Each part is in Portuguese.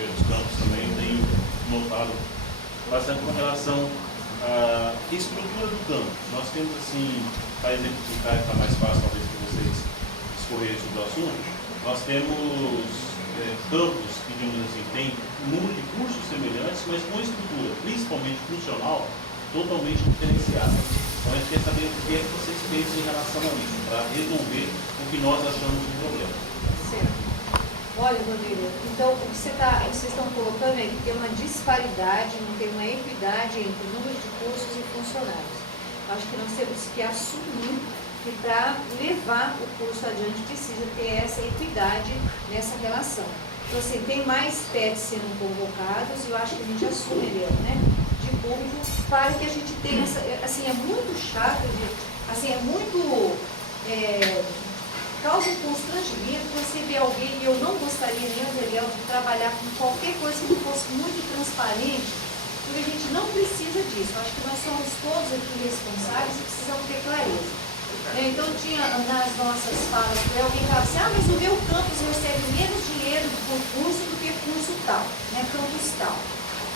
pelos campos também, tenho notado bastante com relação à estrutura do campo. Nós temos, assim, para exemplificar e ficar mais fácil, talvez, para vocês escorrerem sobre o assunto, nós temos campos que, digamos assim, tem um número de cursos semelhantes, mas com estrutura, principalmente funcional, totalmente diferenciada. Então, a gente quer saber o que é que vocês pensam em relação a isso, para resolver o que nós achamos um problema. Certo. Olha, Rodrigo, então o que vocês estão colocando é que tem uma disparidade, não tem uma equidade entre o número de cursos e funcionários. Acho que nós temos que assumir que para levar o curso adiante precisa ter essa equidade nessa relação. Então, assim, tem mais PETs sendo convocados e eu acho que a gente assume, né, de público, para que a gente tenha essa, assim, é muito chato, assim, é muito, causa um constrangimento você ver alguém, e eu não gostaria nem, Adriel, de trabalhar com qualquer coisa que fosse muito transparente, porque a gente não precisa disso. Acho que nós somos todos aqui responsáveis e precisamos ter clareza. Então, tinha nas nossas falas, alguém falava assim, mas o meu campus recebe menos dinheiro por curso do que curso tal, né, campus tal.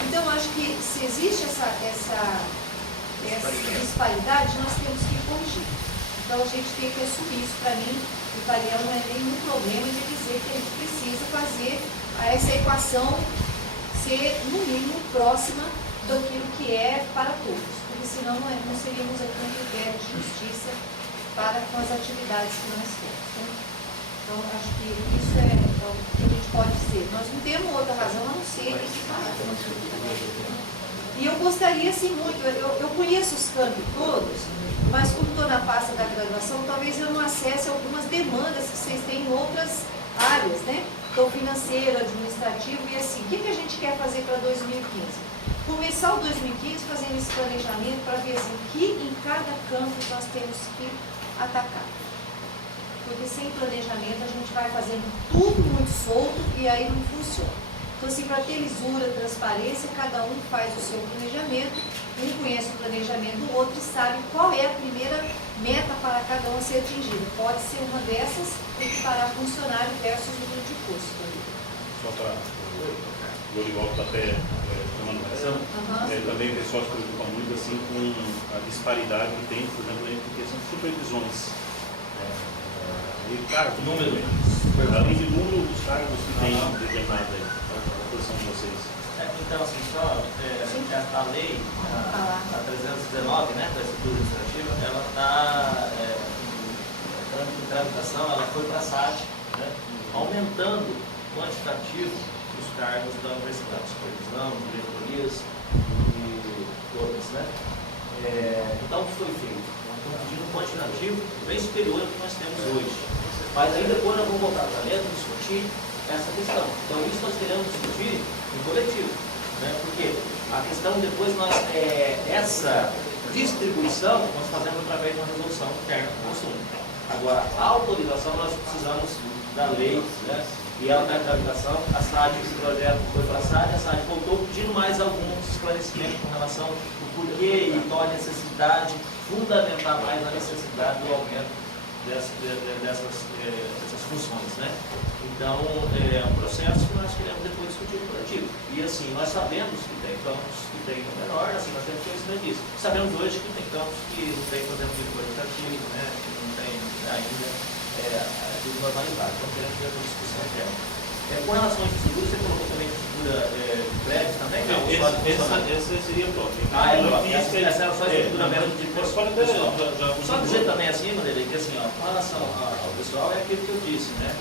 Então, acho que se existe essa disparidade, nós temos que corrigir. Então, a gente tem que assumir isso. Para mim, o Italiano não é nenhum problema de dizer que a gente precisa fazer essa equação ser, no mínimo, próxima daquilo que é para todos. Porque senão não seríamos aqui um critério de justiça para com as atividades que nós temos. Né? Então, acho que isso é o que a gente pode dizer. Nós não temos outra razão a não ser equiparar. E eu gostaria, assim, muito, eu conheço os campos todos, mas como estou na pasta da graduação, talvez eu não acesse algumas demandas que vocês têm em outras áreas, né? Então, financeiro, administrativo e assim. O que a gente quer fazer para 2015? Começar o 2015 fazendo esse planejamento para ver assim, o que em cada campo nós temos que atacar. Porque sem planejamento a gente vai fazendo tudo muito solto e aí não funciona. Então, assim, para ter lisura, transparência, cada um faz o seu planejamento, um conhece o planejamento do outro e sabe qual é a primeira meta para cada um a ser atingida. Pode ser uma dessas, equiparar funcionário versus número de curso. Só para o Lorival está até tomando atenção, também o pessoal se preocupa muito assim, com a disparidade que tem, por exemplo, entre questão de supervisões. Número, além de número dos cargos que tem determinado aí, a posição de vocês. Então, assim, só a lei, a 319, né, da estrutura administrativa, ela está em tramitação, ela foi para a SAT, né, aumentando o quantitativo dos cargos da universidade, supervisão, diretorias e outras, né. Então, o que foi feito? Um pedido quantitativo bem superior ao que nós temos hoje. Mas aí depois nós vamos voltar para dentro e discutir essa questão. Então, isso nós queremos discutir em coletivo, né? Porque a questão depois, essa distribuição nós fazemos através de uma resolução interna do consumo. Agora, a autorização nós precisamos da lei, né? E ela está em tramitação. A SAD, esse projeto foi para a SAD voltou pedindo mais alguns esclarecimentos com relação ao porquê e qual a necessidade, fundamentar mais a necessidade do aumento dessas funções, né? Então, é um processo que nós queremos depois discutir no coletivo. E assim, nós sabemos que tem campos que tem um menor, assim, nós temos conhecimento disso. Sabemos hoje que tem campos que não tem, por exemplo, de qualitativo, né? Que não tem ainda tudo normalizado. Então, queremos ter uma discussão interna. Com relação à infraestrutura, você colocou também infraestrutura de prédios também? Não, essa seria a próxima. Essa era só a estrutura mesmo de pessoal. Só dizer também assim, Maneira, que assim, ó, com relação ao pessoal, é aquilo que eu disse, né?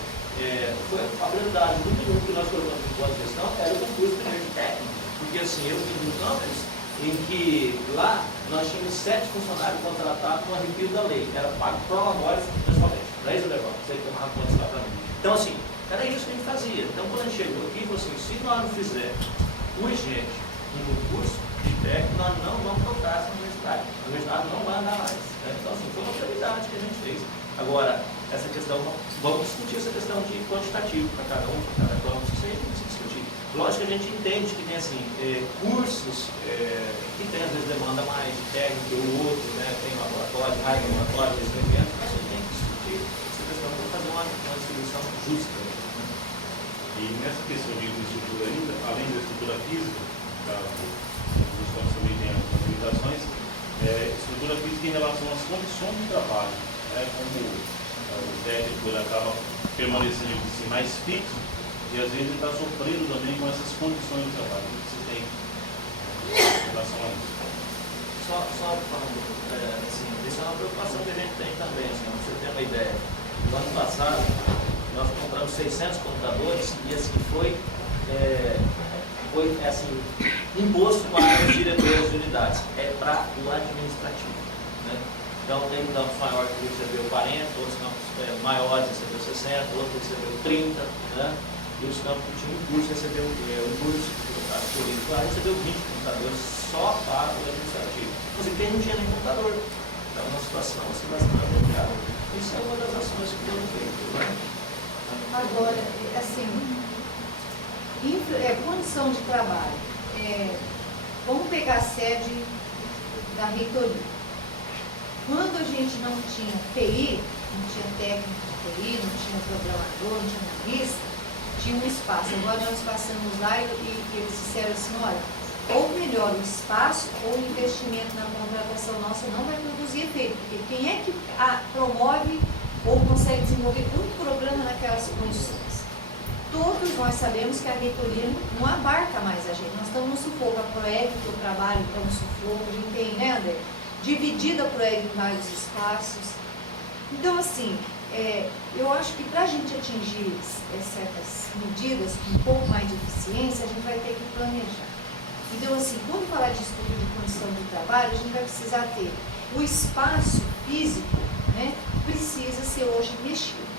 Foi a prioridade do número que nós colocamos em boa gestão era o concurso primeiro de técnico. Porque assim, eu vim dos campos em que lá nós tínhamos 7 funcionários contratados no arrepio da lei, que era pago prolabório pessoalmente. 10 eu levanto, você tomava conta lá para mim. Então assim, era isso que a gente fazia. Então, quando a gente chegou aqui, falou assim, se nós não fizermos urgente um concurso de técnico, nós não vamos tocar essa universidade. A universidade não vai andar mais. Né? Então, assim, foi uma prioridade que a gente fez. Agora, essa questão, vamos discutir essa questão de quantitativo para cada um, para cada campus, isso aí tem que se discutir. Lógico que a gente entende que tem, assim, cursos que tem, às vezes, demanda mais de técnico ou outro, né? Tem laboratório, desenvolvimento, mas a gente tem que discutir essa questão para fazer uma distribuição justa. E nessa questão de infraestrutura ainda, estrutura física, os campos também têm as limitações, estrutura física em relação às condições de trabalho, né? Como o técnico ele acaba permanecendo assim, mais fixo, e às vezes ele está sofrendo também com essas condições de trabalho. O que você tem em relação a isso? Só falando, assim, isso é uma preocupação que a gente tem também, assim, para você ter uma ideia. No ano passado, nós compramos 600 computadores e assim foi assim, imposto para os diretores de unidades, para o administrativo. Né? Então, tem campos maiores que recebeu 40, outros campos maiores recebeu 60, outros recebeu 30, né? E os campos que tinham um curso recebeu um curso, recebeu 20 computadores só para o administrativo. Inclusive, quem não tinha nem computador. Então, uma situação assim, bastante delicada. Isso é uma das ações que foram feitas. Né? Agora, assim, condição de trabalho. Vamos pegar a sede da reitoria. Quando a gente não tinha TI, não tinha técnico de TI, não tinha programador, não tinha analista, tinha um espaço. Agora nós passamos lá e eles disseram assim, olha, ou melhora o espaço, ou o investimento na contratação nossa não vai produzir efeito, porque quem é que promove ou consegue desenvolver um programa naquelas condições? Todos nós sabemos que a reitoria não abarca mais a gente. Nós estamos no sufoco, a PROEG, que eu trabalho, está no sufoco, a gente tem, né, André? Dividida a PROEG em vários espaços. Então, assim, eu acho que para a gente atingir certas medidas com um pouco mais de eficiência, a gente vai ter que planejar. Então, assim, quando falar de estudo de condição de trabalho, a gente vai precisar ter o espaço físico, né, precisa ser hoje mexido.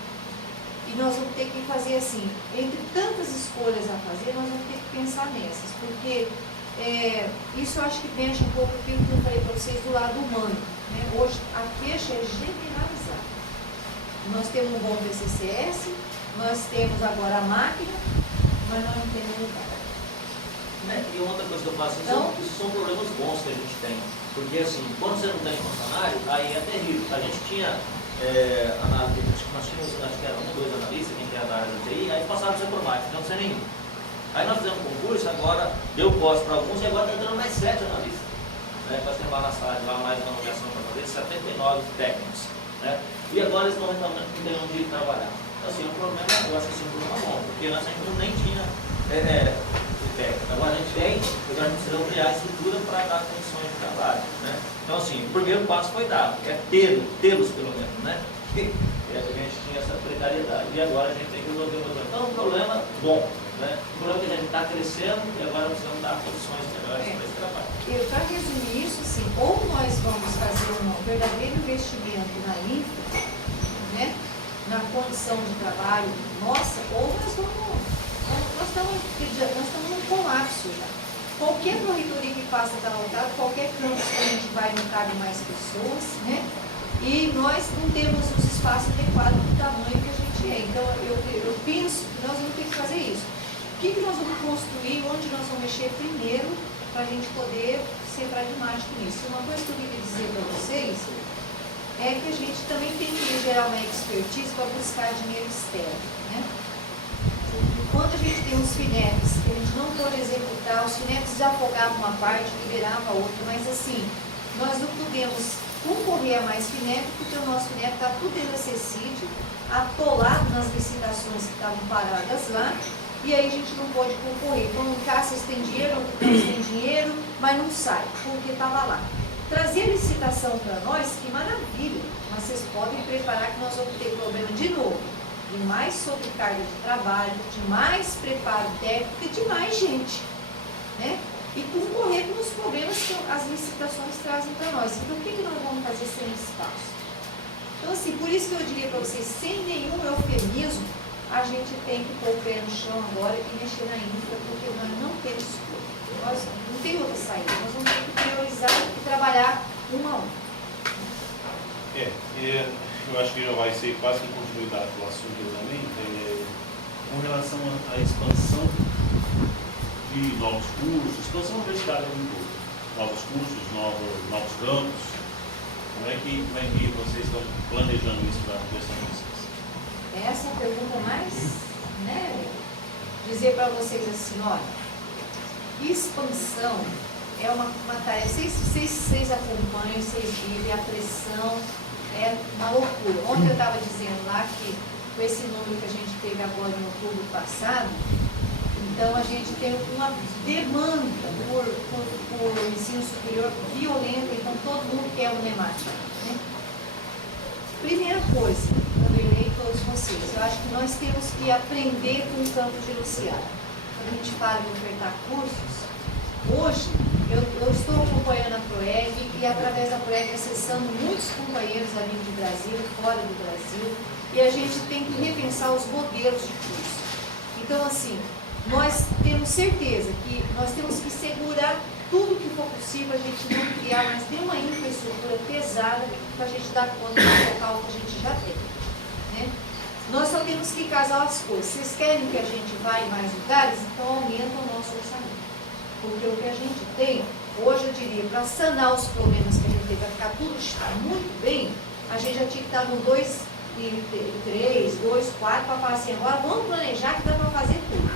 E nós vamos ter que fazer assim, entre tantas escolhas a fazer, nós vamos ter que pensar nessas, porque isso eu acho que mexe um pouco aquilo que eu falei para vocês do lado humano. Né? Hoje a queixa é generalizada. Nós temos um bom PCCS, nós temos agora a máquina, mas nós não temos lugar. E outra coisa que eu faço, isso são problemas bons que a gente tem. Porque assim, quando você não tem funcionário, aí é terrível. A gente tinha nós tínhamos, acho que era 1 ou 2 analistas, quem era da área da TI, aí passaram a ser por mais, não sei nenhum. Aí nós fizemos um concurso, agora deu posse para alguns e agora está entrando mais 7 analistas. Né? Nós temos lá na sala de lá mais uma nomeação para fazer, 79 técnicos. Né? E agora eles estão reclamando que tem onde trabalhar. Então assim, o problema, eu acho que é um problema bom, porque nós ainda nem tinha técnico. Agora a gente tem, agora a gente precisa criar estrutura para dar condições de trabalho. Né? Então assim, o primeiro passo foi dado, que é tê-los pelo menos, né? A gente tinha essa precariedade. E agora a gente tem que resolver o problema. Então é um problema bom. Né? O problema é que a gente está crescendo e agora precisamos dar condições melhores para esse trabalho. Para resumir isso, assim, ou nós vamos fazer um verdadeiro investimento na infra, né? Na condição de trabalho nossa, ou nós estamos num colapso já. Qualquer corretoria que passa está lotado, qualquer campus que a gente vai não cabe mais pessoas, né? E nós não temos os espaços adequados do tamanho que a gente é. Então, eu penso que nós vamos ter que fazer isso. O que nós vamos construir, onde nós vamos mexer primeiro, para a gente poder ser pragmático nisso. Uma coisa que eu queria dizer para vocês é que a gente também tem que gerar uma expertise para buscar dinheiro externo. Né? Enquanto a gente tem os FINEPs, que a gente não pode executar, os FINEPs desafogavam uma parte, liberava a outra, mas assim, nós não podemos concorrer a mais FINEP, porque o nosso FINEP está tudo dentro da CECID, atolado nas licitações que estavam paradas lá, e aí a gente não pode concorrer. Então, em Cáceres tem dinheiro, outro tem dinheiro, mas não sai, porque estava lá. Trazer licitação para nós, que maravilha, mas vocês podem preparar que nós vamos ter problema de novo, de mais sobrecarga de trabalho, de mais preparo técnico e de mais gente, né? E concorrer com os problemas que as licitações trazem para nós. Então, o que nós vamos fazer sem espaço? Então, assim, por isso que eu diria para vocês, sem nenhum eufemismo, a gente tem que pôr o pé no chão agora e mexer na infra, porque nós não temos escolha. Nós não tem outra saída. Nós vamos ter que priorizar e trabalhar um a um. Eu acho que já vai ser quase que continuidade do assunto também, com relação à expansão de novos cursos, expansão universitária como um todo, novos cursos, novos campos. Como é que vocês estão planejando isso para a gestão de vocês? Essa é a pergunta mais, né? Dizer para vocês assim, olha, expansão é uma tarefa, vocês acompanham, vocês vivem, a pressão é uma loucura. Ontem eu estava dizendo lá que com esse número que a gente teve agora em outubro passado, então a gente tem uma demanda por ensino superior violenta, então todo mundo quer o NEMAT, né? Primeira coisa, Vanderlei e todos vocês, eu acho que nós temos que aprender com o Campos de Luciana. Quando a gente fala em ofertar cursos, hoje eu estou acompanhando a PROEG e através da PROEG acessando muitos companheiros ali de Brasil, fora do Brasil, e a gente tem que repensar os modelos de curso. Então, assim, nós temos certeza que nós temos que segurar tudo que for possível, a gente não criar mais nenhuma infraestrutura pesada para a gente dar conta do local que a gente já tem, né? Nós só temos que casar as coisas. Vocês querem que a gente vá em mais lugares? Então aumenta o nosso orçamento. Porque o que a gente tem, hoje eu diria, para sanar os problemas que a gente tem, para ficar tudo muito bem, a gente já tinha que estar no 2 e 3, 2, 4, para falar assim, agora vamos planejar que dá para fazer tudo.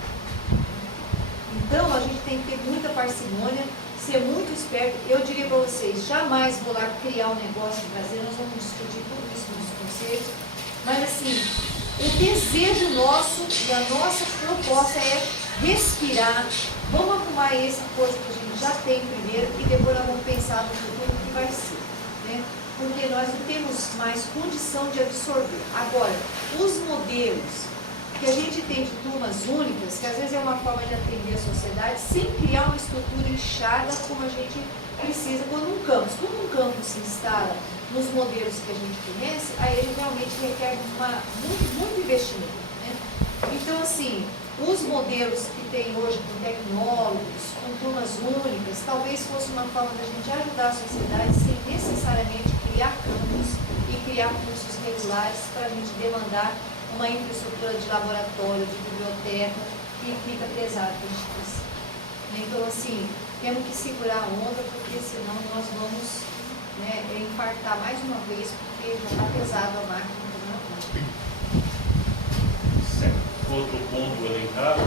Então a gente tem que ter muita parcimônia, ser muito esperto. Eu diria para vocês, jamais vou lá criar um negócio no Brasil, nós vamos discutir tudo isso nos conselhos, mas assim, o desejo nosso e a nossa proposta é respirar, vamos arrumar essa coisa que a gente já tem primeiro e depois nós vamos pensar no futuro o que vai ser, né? Porque nós não temos mais condição de absorver. Agora, os modelos que a gente tem de turmas únicas, que às vezes é uma forma de atender a sociedade, sem criar uma estrutura inchada como a gente precisa quando um campus se instala nos modelos que a gente conhece, aí ele realmente requer muito investimento, né? Então, assim, os modelos que tem hoje com tecnólogos, com turmas únicas, talvez fosse uma forma da gente ajudar a sociedade sem necessariamente criar campus e criar cursos regulares para a gente demandar uma infraestrutura de laboratório, de biblioteca, que fica pesado para a gente precisa. Então, assim, temos que segurar a onda, porque senão nós vamos, né, infartar mais uma vez, porque já está pesado a máquina. Certo. Outro ponto elencado